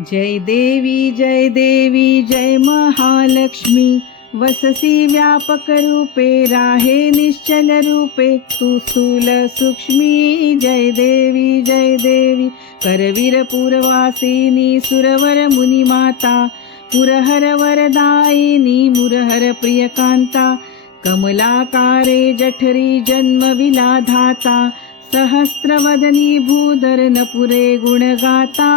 जय देवी जय देवी जय महालक्ष्मी. वससी व्यापक रूपे राहे निश्चल रूपे. तू स्थूल सूक्ष्मी जय देवी जय देवी. करवीर पूर्वासिनी सुरवर मुनिमाता पुरहर वरदायिनी मुरहर प्रियकांता. कमलाकारे जठरी जन्मविलाधाता सहस्रवदनी भूधर पुरे गुणगाता।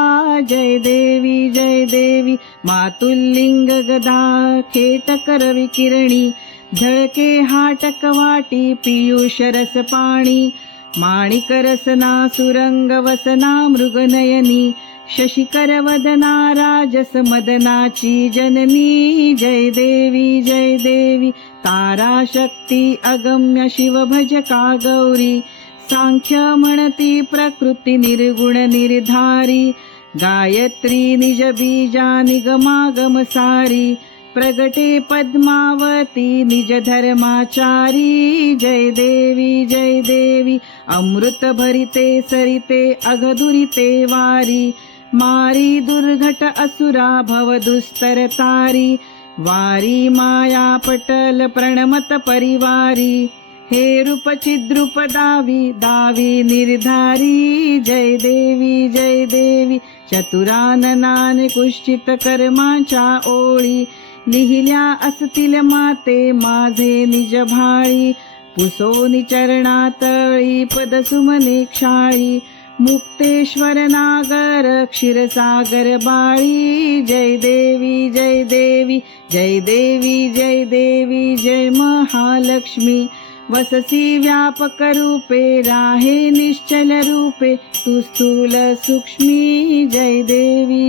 जय देवी जय देवी। मातुल्लिंग गदा खेटकर विकिरणी झळके हाटक वाटी पियुष रस पाणी। माणिकरसना सुरंग वसना मृगनयनी शशिकर वदना राजस मदनाची जननी। जय देवी जय देवी। तारा शक्ती अगम्य शिव भजका गौरी। सांख्य म्हणती प्रकृती निर्गुण निर्धारी गायत्री निज बीजा निगमागम सारी प्रगटे पद्मावती निज धर्माचारी जय देवी जय देवी अमृत भरिते सरिते अगधुरिते वारी मारी दुर्घट असुरा भव दुस्तर तारी वारी माया पटल प्रणमत परिवारी हे रूप दावी दावी निर्धारी जय देवी जय देवी. चतुराननाने कुश्चित कर्माच्या ओळी लिहिल्या असतील माते माझे निज भाळी. पुसोनी चरणातळी पदसुमने क्षाळी. मुक्तेश्वर नागर क्षीरसागर बाळी. जय देवी जय देवी जय देवी जय देवी जय महालक्ष्मी. वससि व्यापकरूपे राहे निश्चलरूपे तु स्थूलसूक्ष्मी जयदेवी।